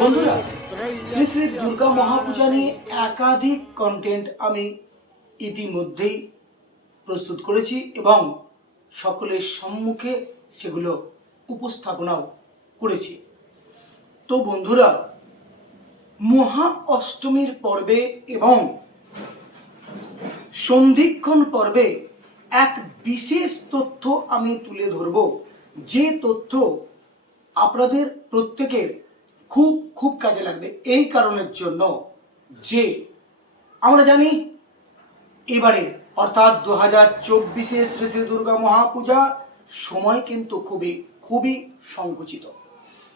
বন্ধুরা, শ্রী শ্রী দুর্গা মহাপূজা নিয়ে একাধিক কন্টেন্ট আমি ইতিমধ্যেই প্রস্তুত করেছি এবং সকলের সম্মুখে সেগুলো উপস্থাপনাও করেছি। তো বন্ধুরা, মহা অষ্টমীর পর্বে এবং সন্ধিক্ষণ পর্বে এক বিশেষ তথ্য আমি তুলে ধরব। যে তথ্য আপনাদের প্রত্যেকের খুব খুব কাজে লাগবে এই কারণের জন্য যে আমরা জানি, এবারে অর্থাৎ দু হাজার চব্বিশে শ্রী শ্রী দুর্গা মহাপূজা সময় কিন্তু খুবই খুবই সংকুচিত।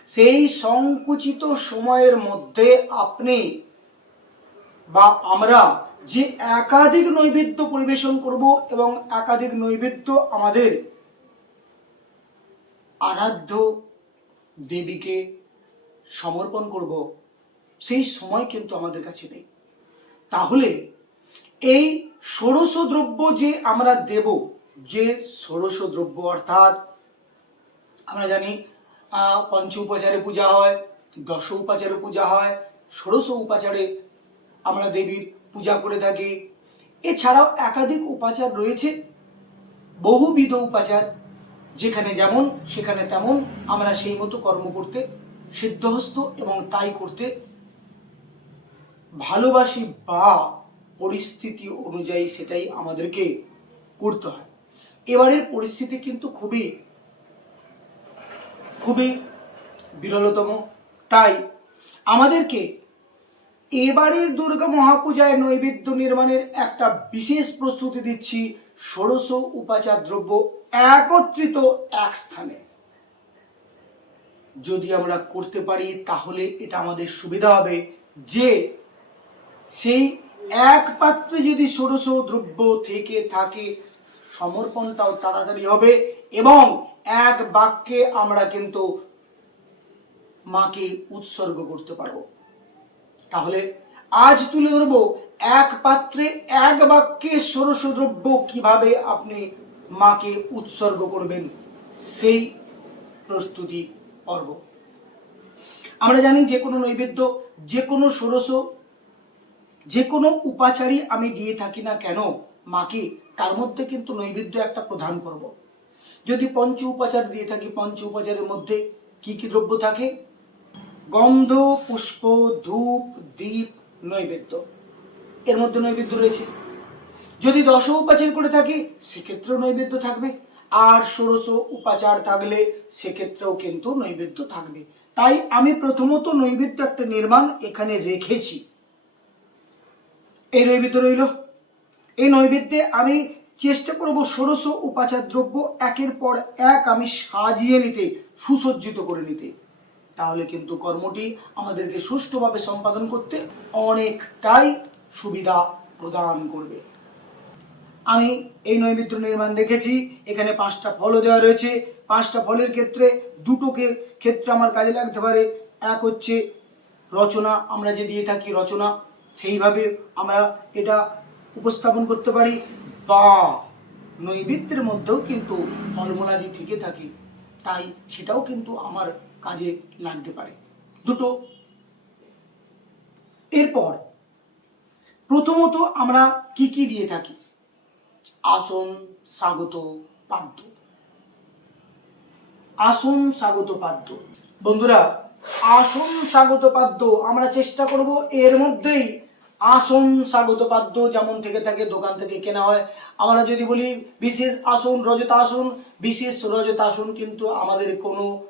সেই সংকুচিত সময়ের মধ্যে আপনি বা আমরা যে একাধিক নৈবেদ্য পরিবেশন করব এবং একাধিক নৈবেদ্য আমাদের আরাধ্য দেবীকে সমর্পণ করব, সেই সময় কিন্তু আমাদের কাছে নেই। তাহলে এই ষোড়শ দ্রব্য যে আমরা দেব, যে ষোড়শ দ্রব্য অর্থাৎ আমরা জানি পঞ্চ উপাচারে পূজা হয়, দশ উপাচারে পূজা হয়, ষোড়শ উপাচারে আমরা দেবীর পূজা করে থাকি। এছাড়াও একাধিক উপাচার রয়েছে, বহুবিধ উপাচার, যেখানে যেমন, সেখানে তেমন আমরা সেই মতো কর্ম করতে সিদ্ধহস্ত এবং তাই করতে ভালোবাসি বা পরিস্থিতি অনুযায়ী সেটাই আমাদেরকে করতে হয়। এবারের পরিস্থিতি কিন্তু খুবই খুবই বিরলতম। তাই আমাদেরকে এবারের দুর্গা মহাপূজায় নৈবেদ্য নির্মাণের একটা বিশেষ প্রস্তুতি দিচ্ছি ষোড়শ উপাচার দ্রব্য একত্রিত এক স্থানে। যদি আমরা করতে পারি, তাহলে এটা আমাদের সুবিধা হবে যে সেই এক পাত্রে যদি ষোড়শ দ্রব্য থেকে থাকে, সমর্পণটাও তাড়াতাড়ি হবে এবং এক বাক্যে আমরা কিন্তু মাকে উৎসর্গ করতে পারব। তাহলে আজ তুলে ধরবো এক পাত্রে এক বাক্যে ষোড়শ দ্রব্য কীভাবে আপনি মাকে উৎসর্গ করবেন সেই প্রস্তুতি পর্ব। আমরা জানি যে কোনো নৈবেদ্য, যে কোনো ষোড়শ, যে কোনো উপাচারই আমি দিয়ে থাকি না কেন, মাকে তার মধ্যে কিন্তু নৈবেদ্য একটা প্রধান পর্ব। যদি পঞ্চ উপাচার দিয়ে থাকি, পঞ্চ উপাচারের মধ্যে কি কি দ্রব্য থাকে? গন্ধ, পুষ্প, ধূপ, দীপ, নৈবেদ্য। এর মধ্যে নৈবেদ্য রয়েছে। যদি দশ উপাচার করে থাকি, সেক্ষেত্রেও নৈবেদ্য থাকবে। আর ষোড়শ উপাচার থাকলে, সেক্ষেত্রেও কিন্তু নৈবেদ্য থাকবে। তাই আমি প্রথমত নৈবেদ্য একটা নির্মাণ এখানে রেখেছি। এই নৈবেদ্য রইল। এই নৈবেদ্যে আমি চেষ্টা করব ষোড়শ উপাচার দ্রব্য একের পর এক আমি সাজিয়ে নিতে, সুসজ্জিত করে নিতে। তাহলে কিন্তু কর্মটি আমাদেরকে সুষ্ঠুভাবে সম্পাদন করতে অনেকটাই সুবিধা প্রদান করবে। আমি এই নৈবেদ্য নির্মাণ রেখেছি এখানে পাঁচটা ফলও দেওয়া রয়েছে। পাঁচটা ফলের ক্ষেত্রে দুটোকে ক্ষেত্রে আমার কাজে লাগতে পারে। এক হচ্ছে রচনা, আমরা যে দিয়ে থাকি রচনা, সেইভাবে আমরা এটা উপস্থাপন করতে পারি। বা নৈবেদ্যের মধ্যেও কিন্তু ফলমূলাদি থেকে থাকে। তাই সেটাও কিন্তু আমার কাজে লাগতে পারে। দুটো। এরপর প্রথমত আমরা কি কি দিয়ে থাকি? আসন, স্বাগত, পাদ্য। আসন, স্বাগত, পাদ্য। বন্ধুরা, আসন, স্বাগত, পাদ্য আমরা চেষ্টা করব এর মধ্যেই আসন স্বাগত পাদ্য যেমন থেকে থাকে, দোকান থেকে কেনা হয়। আমরা যদি বলি বিশেষ আসন, রজতাসন, বিশেষ রজতাসন কিন্তু আমাদের কোনো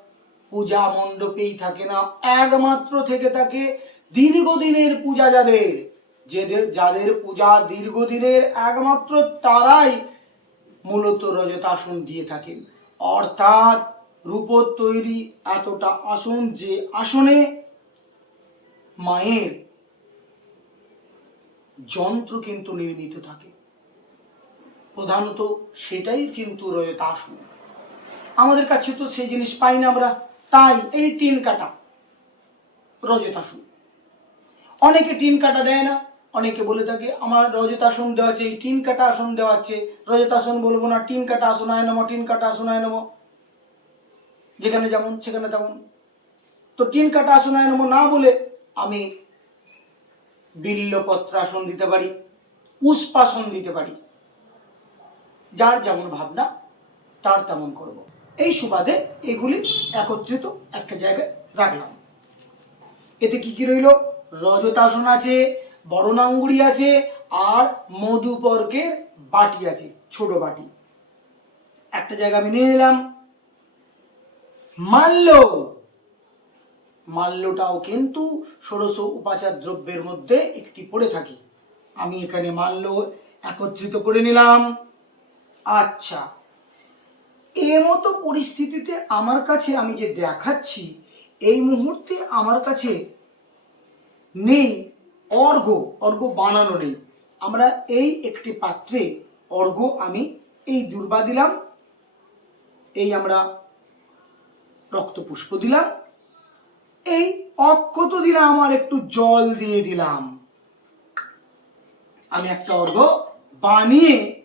পূজা মণ্ডপেই থাকে না। একমাত্র থেকে থাকে দীর্ঘদিনের পূজা যাদের। যেদের যাদের পূজা দীর্ঘদিনের, একমাত্র তারাই মূলত রজতাসন দিয়ে থাকেন। অর্থাৎ রূপোর তৈরি এতটা আসন যে আসনে মায়ের যন্ত্র কিন্তু নির্মিত থাকে। প্রধানত সেটাই কিন্তু রজতাসন আমাদের কাছে তো সেই জিনিস পাই না আমরা, তাই এই টিন কাটা রজতাসন অনেকে টিন কাটা দেয় না, অনেকে বলে থাকে, আমার রজতাসন দেওয়া আছে, এই টিন কাটা আসন দেওয়া আছে। রজতাসন বলব না, টিন কাটা আসন আয় নেব টিন কাটা আসন আয় নেব যেখানে যেমন, সেখানে তেমন। তো টিন কাটা আসন আয় নেব না বলে আমি বিল্লপত্রাসন দিতে পারি, পুষ্পাসন দিতে পারি। যার যেমন ভাবনা, তার তেমন করব। এই সুবাদে এগুলি একত্রিত একটা জায়গায় রাখলাম। এতে কি কি রইল? রজতাসন আছে, বরণাঙ্গুরি আছে, আর মধুপর্কের বাটি আছে, ছোট বাটি। একটা জায়গা আমি নিয়ে নিলাম। মাল্য! মাল্যটাও কিন্তু ষোড়শ উপাচার দ্রব্যের মধ্যে একটি পড়ে থাকে। আমি এখানে মাল্য একত্রিত করে নিলাম। আচ্ছা এ মতো পরিস্থিতিতে আমার কাছে আমি যে দেখাচ্ছি, এই মুহূর্তে আমার কাছে নেই অর্ঘ অর্ঘ বানানো নেই। আমরা এই একটি পাত্রে অর্ঘ আমি এই দুর্বা দিলাম, এই আমরা রক্তপুষ্প দিলাম। এই অক্ষত দিলাম আমার একটু জল দিয়ে দিলাম। আমি একটা অর্ঘ বানিয়ে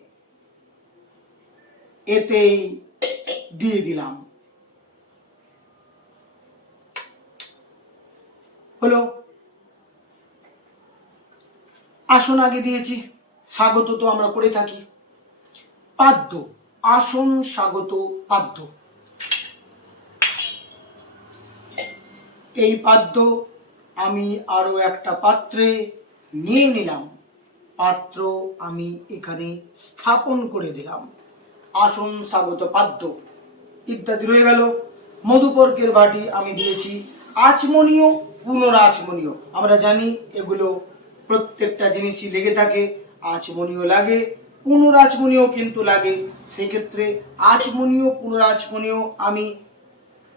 এতেই দিয়ে দিলাম। হলো, আসন আগে দিয়েছি, স্বাগত তো আমরা করে থাকি। পাদ্য, আসন স্বাগত পাদ্য। এই পাদ্য আমি আরও একটা পাত্রে নিয়ে নিলাম। পাত্র আমি এখানে স্থাপন করে দিলাম। আসন, স্বাগত পাদ্য। ইত্যাদি রয়ে গেল। মধুপর্কের বাটি আমি দিয়েছি। আচমনীয়, পুনরাচমনীয়। আমরা জানি এগুলো প্রত্যেকটা জিনিসই লেগে থাকে। আচমনীয় লাগে, পুনরাচমনীয় কিন্তু লাগে। সেক্ষেত্রে আচমনীয়, পুনরাচমনীয় আমি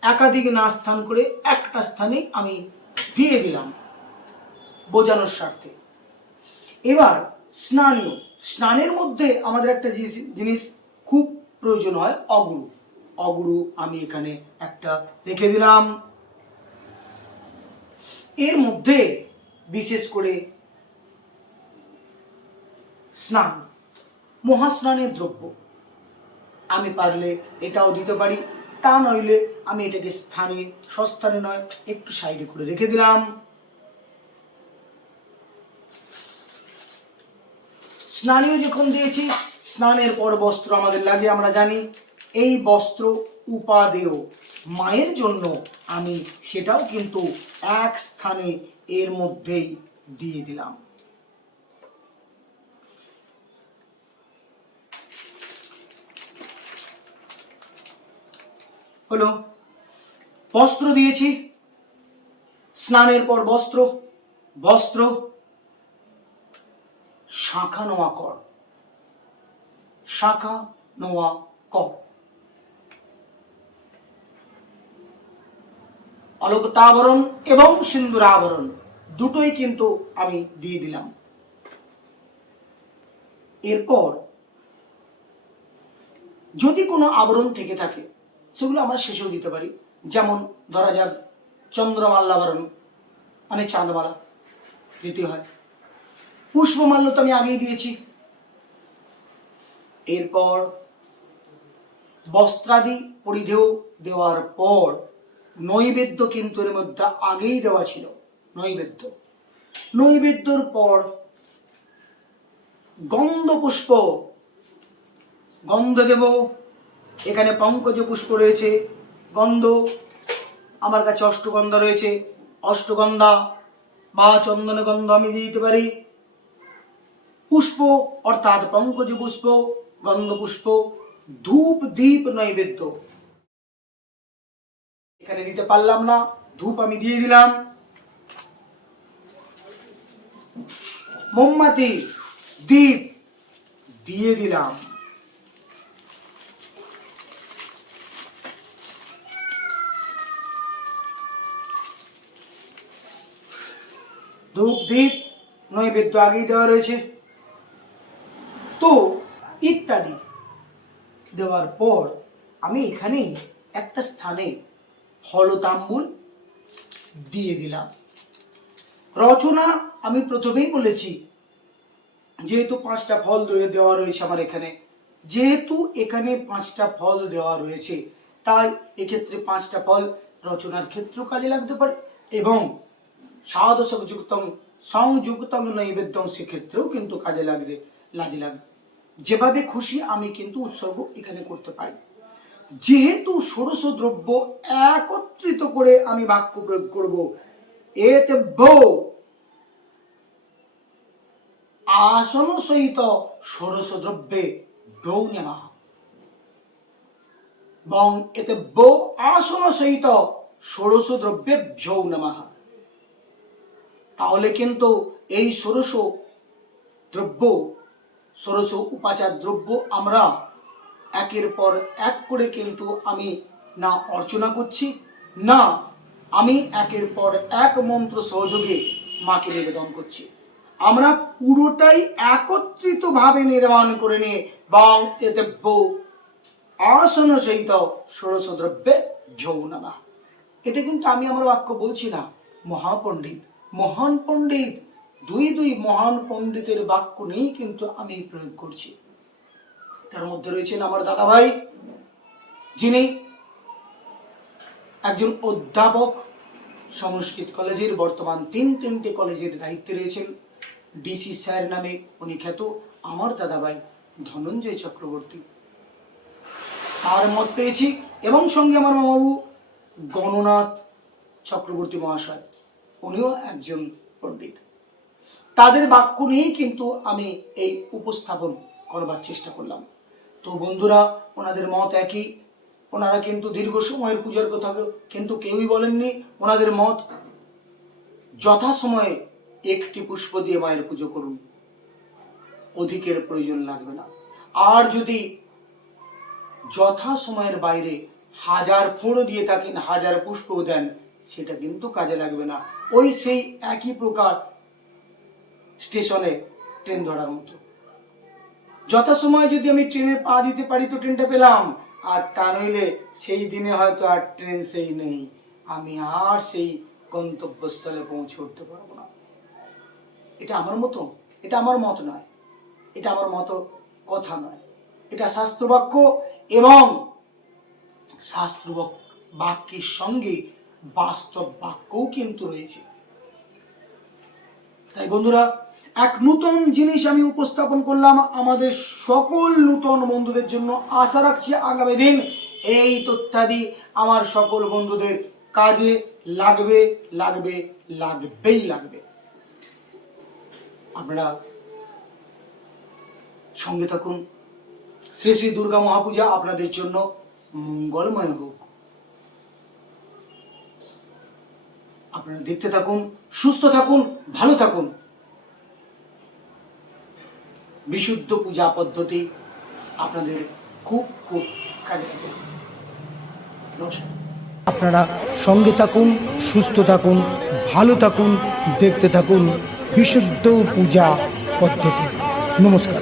একাধিক না স্থান করে একটা স্থানে আমি দিয়ে দিলাম বোঝানোর স্বার্থে। এবার স্নানীয়, স্নানের মধ্যে আমাদের একটা জিনিস- খুব প্রয়োজন হয়, অগুরু। অগুরু আমি এখানে একটা রেখে দিলাম। এর মধ্যে বিশেষ করে স্নান, মহাস্নানের দ্রব্য। আমি পারলে এটাও দিতে পারি। তা নইলে আমি এটাকে স্থানে, সস্থানে নয়, একটু সাইডে করে রেখে দিলাম। স্নানীয় যখন দিয়েছি, স্নানের পর বস্ত্র আমাদের লাগে, আমরা জানি। এই বস্ত্র উপাদেয়। মায়ের জন্য আমি সেটাও কিন্তু এক স্থানে এর মধ্যেই দিয়ে দিলাম। হলো, বস্ত্র দিয়েছি, স্নানের পর বস্ত্র বস্ত্র, শাখা নোয়া কর, শাখা নোয়া কর। অলকতাবরণ এবং সিন্দুরাবরণ দুটোই কিন্তু আমি দিয়ে দিলাম। এরপর যদি কোনো আবরণ থেকে থাকে সেগুলো আমরা শেষেও দিতে পারি। যেমন ধরা যাক চন্দ্রমাল্যাবরণ মানে চাঁদমালা দিতে হয়। পুষ্পমাল্য তো আমি আগেই দিয়েছি। এরপর বস্ত্রাদি পরিধেয় দেওয়ার পর নৈবেদ্য কিন্তু এর মধ্যে আগেই দেওয়া ছিল, নৈবেদ্য। নৈবেদ্যর পর গন্ধ পুষ্প গন্ধ দেব এখানে পঙ্কজ পুষ্প রয়েছে, গন্ধ, আমার কাছে অষ্টগন্ধা রয়েছে। অষ্টগন্ধা বা চন্দন গন্ধ আমি দিতে পারি। পুষ্প, অর্থাৎ পঙ্কজ পুষ্প, গন্ধ পুষ্প, ধূপ, দীপ, নৈবেদ্য। এখানে দিতে পারলাম না, ধূপ আমি দিয়ে দিলাম। মোমবাতি দ্বীপ দিয়ে দিলাম। ধূপ নৈবেদ্য আগেই দেওয়া রয়েছে। তো ইত্যাদি দেওয়ার পর আমি এখানেই একটা স্থানে ফলতাম্বুল দিয়ে দিলাম। রচনা আমি প্রথমেই বলেছি, যেহেতু পাঁচটা ফল দেওয়া রয়েছে আমার এখানে। যেহেতু এখানে পাঁচটা ফল দেওয়া রয়েছে, তাই এক্ষেত্রে পাঁচটা ফল রচনার ক্ষেত্রেও কাজে লাগতে পারে এবং সাধসক যুক্তং সংযুক্তং নৈবেদ্যং সেক্ষেত্রেও কিন্তু কাজে লাগবে লাজে লাগবে। যেভাবে খুশি আমি কিন্তু উৎসর্গ এখানে করতে পারি। যেহেতু ষোড়শ দ্রব্য একত্রিত করে আমি বাক্য প্রয়োগ করব, এতে বউ আসন সহিত ষোড়শ দ্রব্যে দৌ নেমা। এবং এতে বউ আসন সহিত ষোড়শ দ্রব্যে ভ্যৌ নমঃ। তাহলে কিন্তু এই ষোড়শ দ্রব্য, ষোড়শ উপাচার দ্রব্য আমরা একের পর এক করে কিন্তু আমি না অর্চনা করছি, না আমি একের পর এক মন্ত্র সহযোগে মাকে নিবেদন করছি। আমরা পুরোটাই একত্রিতভাবে নির্মাণ করে নিয়ে বাং এতে বউ আসন সহিত ষোড়শ দ্রব্যে যৌনমা এটা কিন্তু আমি আমার বাক্য বলছি না, মহাপণ্ডিত। মহান পণ্ডিত, দুই দুই মহান পণ্ডিতের বাক্য নিয়েই কিন্তু আমি প্রয়োগ করছি। তার মধ্যে রয়েছেন আমার দাদা ভাই যিনি একজন অধ্যাপক, সংস্কৃত কলেজের, বর্তমান তিন তিনটে কলেজের দায়িত্বে রয়েছেন। ডিসি স্যার নামে উনি খ্যাত আমার দাদাভাই ধনঞ্জয় চক্রবর্তী। তার মত পেয়েছি এবং সঙ্গে আমার মামাবু গণনাথ চক্রবর্তী মহাশয়। উনিও একজন পণ্ডিত। তাদের বাক্য নিয়েই কিন্তু আমি এই উপস্থাপন করবার চেষ্টা করলাম। তো বন্ধুরা, ওনাদের মত একই। ওনারা কিন্তু দীর্ঘ সময়ের পূজার কথা কিন্তু কেউই বলেননি। ওনাদের মত যথাসময়ে একটি পুষ্প দিয়ে মায়ের পুজো করুন। অধিকের প্রয়োজন লাগবে না। আর যদি যথা সময়ের বাইরে হাজার ফোঁড় দিয়ে থাকেন, হাজার পুষ্পও দেন সেটা কিন্তু কাজে লাগবে না। ওই সেই একই প্রকার স্টেশনে ট্রেন ধরার মতো। যথাসময়ে যদি আমি ট্রেনে পা দিতে পারি তো ট্রেনটা পেলাম। আর তা নইলে সেই দিনে হয়তো আর ট্রেন সেই নেই। আমি আর সেই গন্তব্যস্থলে পৌঁছে উঠতে পারব না। এটা আমার মতো? এটা আমার মত নয়। এটা আমার মতো কথা নয়। এটা শাস্ত্রবাক্য এবং শাস্ত্র বাক্যের সঙ্গে বাস্তব বাক্যও কিন্তু রয়েছে। তাই বন্ধুরা, এক নূতন জিনিস আমি উপস্থাপন করলাম আমাদের সকল নূতন বন্ধুদের জন্য। আশা রাখছি আগামী দিন এই তথ্যাদি আমার সকল বন্ধুদের কাজে লাগবে লাগবে, লাগবেই লাগবে। আপনারা সঙ্গে থাকুন। শ্রী শ্রী দুর্গা মহাপূজা আপনাদের জন্য মঙ্গলময় হোক। আপনারা দেখতে থাকুন সুস্থ থাকুন ভালো থাকুন। বিশুদ্ধ পূজা পদ্ধতি আপনাদের খুব খুব কাজে নমস্কার। আপনারা সঙ্গে থাকুন সুস্থ থাকুন ভালো থাকুন দেখতে থাকুন বিশুদ্ধ পূজা পদ্ধতি। নমস্কার।